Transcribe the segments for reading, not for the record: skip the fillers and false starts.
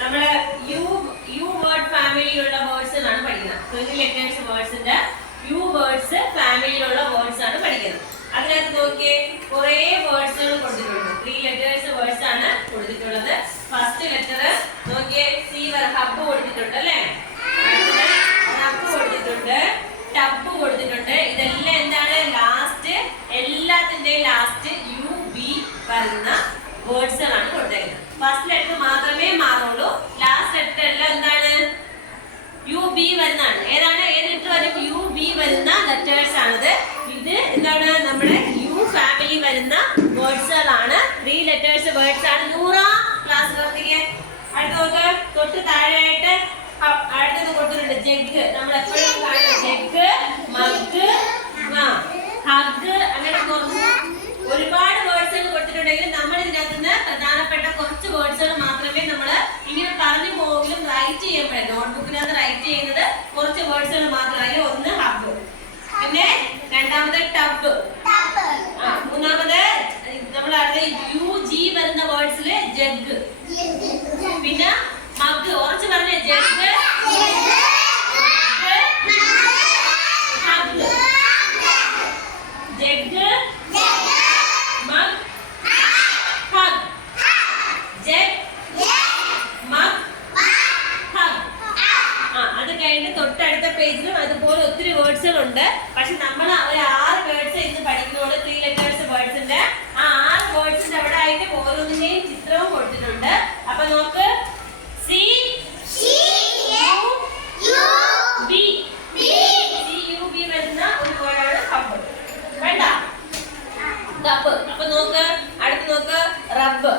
നമ്മള് U word ഫാമിലിയിലുള്ള words ആണ് പഠിക്കുന്നത്. 20 ലെറ്റേഴ്സ് വേർഡ്സിന്റെ യു വേർഡ്സ് ഫാമിലിയിലുള്ള വേർഡ്സ് ആണ് പഠിക്കുന്നത്. അതിനകത്ത് നോക്കിയേ കുറെ വേർഡ്സുകൾ കൊടുത്തിട്ടുണ്ട്. 3 ലെറ്റേഴ്സ് വേർഡ്സ് ആണ് കൊടുത്തിട്ടുള്ളത്. ഫസ്റ്റ് ലെറ്റർ നോക്കിയേ സി ഹബ് കൊടുത്തിട്ടുണ്ട് അല്ലേ, ഹബ് കൊടുത്തിട്ടുണ്ട്, ടബ് കൊടുത്തിട്ടുണ്ട്. ഇതെല്ലാം എന്താണ് ലാസ്റ്റ്, എല്ലാത്തിന്റെയും ലാസ്റ്റ് യു ബി വരുന്ന വേർഡ്സുകളാണ് കൊടുത്തേക്കുന്നത്. ഫസ്റ്റ് ലെറ്റർ മാത്രമേ മാറുള്ളൂ, ലാസ്റ്റ് ലെറ്റർ എല്ലാം എന്താണ് യു ബി വരുന്നതാണ്. ഏതാണ് ഏത് ലെറ്റർ വരും? യു ബി വരുന്ന ലെറ്റേഴ്സ് ആണിത്. ഇത് എന്താണ് നമ്മുടെ യു ഫാമിലി വരുന്ന വേർഡ്സുകളാണ്. 3 ലെറ്റേഴ്സ് വേർഡ്സ് ആണ്. 100 ക്ലാസ് വർത്തിക്ക്. അടുത്ത നോക്ക് തൊട്ട് താഴെയായിട്ട് അടുത്തത് കൊടുത്തിട്ടുണ്ട് ജഗ്. നമ്മൾ എപ്പോഴും കാണുന്ന ജഗ്, മഗ്, ഹഗ്, അങ്ങനെ ഒരുപാട് വേർഡ്സുകൾ കൊടുത്തിട്ടുണ്ടെങ്കിൽ നമ്മൾ ഇതിനകത്ത് നിന്ന് പ്രധാനപ്പെട്ട കുറച്ച് വേർഡ്സുകൾ മാത്രമേ നമ്മൾ ഇങ്ങനെ പറഞ്ഞു പോകലും റൈറ്റ് ചെയ്യുമ്പോഴേ നോട്ട്ബുക്കിനകത്ത് റൈറ്റ് ചെയ്യുന്നത് കുറച്ച് വേർഡ്സുകൾ മാത്രം. അതിൽ ഒന്ന് ഹബ്, പിന്നെ രണ്ടാമത് ടബ്, മൂന്നാമത് നമ്മൾ അടുത്ത യു ജി വരുന്ന വേർഡ്സില് ജഗ്, പിന്നെ മഗ്. ഉറച്ച് പറഞ്ഞ jug, hug, jug, mug, hug, jug, mug, hug. അത് കഴിഞ്ഞ് തൊട്ടടുത്ത പേജിലും അതുപോലെ ഒത്തിരി വേർഡ്സുകൾ ഉണ്ട്. പക്ഷെ നമ്മൾ ഒരു 6 വേർഡ്സ് ഇന്ന് പഠിക്കുന്നതുകൊണ്ട് 3 ലെറ്റേഴ്സ് വേർഡ്സിന്റെ ആ 6 വേർഡ്സിന്റെ അവിടെ ആയിട്ട് ഓരോന്നിന്റെയും ചിത്രവും കൊടുത്തിട്ടുണ്ട്. അപ്പൊ നോക്ക് C U B, C U B വരുന്ന ഒരു വേർഡാണ് ഹബ്. വേണ്ട കപ്പ്. അപ്പൊ നോക്ക് അടുത്ത് നോക്ക് റബ്ബ്.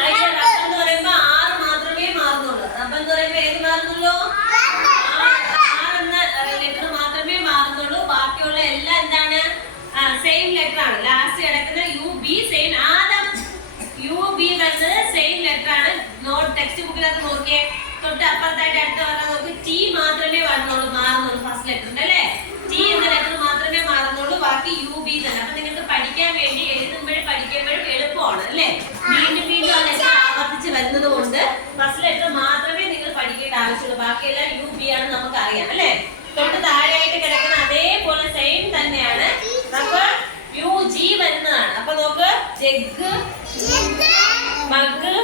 അതിന്റെ റബ്ബ് എന്ന് പറയുമ്പോ 6 മാത്രമേ മാറുന്നുള്ളൂ. റബ്ബ് എന്ന് പറയുമ്പോ ഏത് മാറുന്നുള്ളൂ? 6 എന്ന ലെറ്റർ മാത്രമേ മാറുന്നുള്ളൂ. ബാക്കിയുള്ള എല്ലാം എന്താണ് സെയിം ലെറ്റർ ആണ്. ലാസ്റ്റ് കിടക്കുന്ന യു ബി സെയിം. ആദ്യം യു ബി വരുന്നത് സെയിം ലെറ്റർ ആണ്. നോട്ട് ടെക്സ്റ്റ് ബുക്കിനകത്ത് നോക്കിയേ തൊട്ട് അപ്പുറത്തായിട്ട് അടുത്ത് പറഞ്ഞാൽ നോക്ക് ടി മാത്രമേ മാറുന്നുള്ളൂ. ഫസ്റ്റ് ലെറ്ററിന്റെ അല്ലേ, ടി എന്ന ലെറ്റർ മാത്രമേ മാറുന്നുള്ളൂ. ബാക്കി യു ബി തന്നെ. അപ്പൊ നിങ്ങൾക്ക് പഠിക്കാൻ വേണ്ടി എഴുതുമ്പോഴും പഠിക്കുമ്പോഴും എളുപ്പമാണ് അല്ലേ. വീണ്ടും ആ ലെറ്റർ ആവർത്തിച്ച് വരുന്നത് കൊണ്ട് ഫസ്റ്റ് ലെറ്റർ മാത്രമേ നിങ്ങൾ പഠിക്കേണ്ട ആവശ്യമുള്ളൂ. ബാക്കിയെല്ലാം യു ബി ആണ് നമുക്ക് അറിയാം അല്ലേ. തൊട്ട് താഴെയായിട്ട് കിടക്കുന്ന അതേപോലെ സെയിം തന്നെയാണ്. അപ്പൊ യു ജി വരുന്നതാണ്. അപ്പൊ നോക്ക് ജഗ്, മഗ്,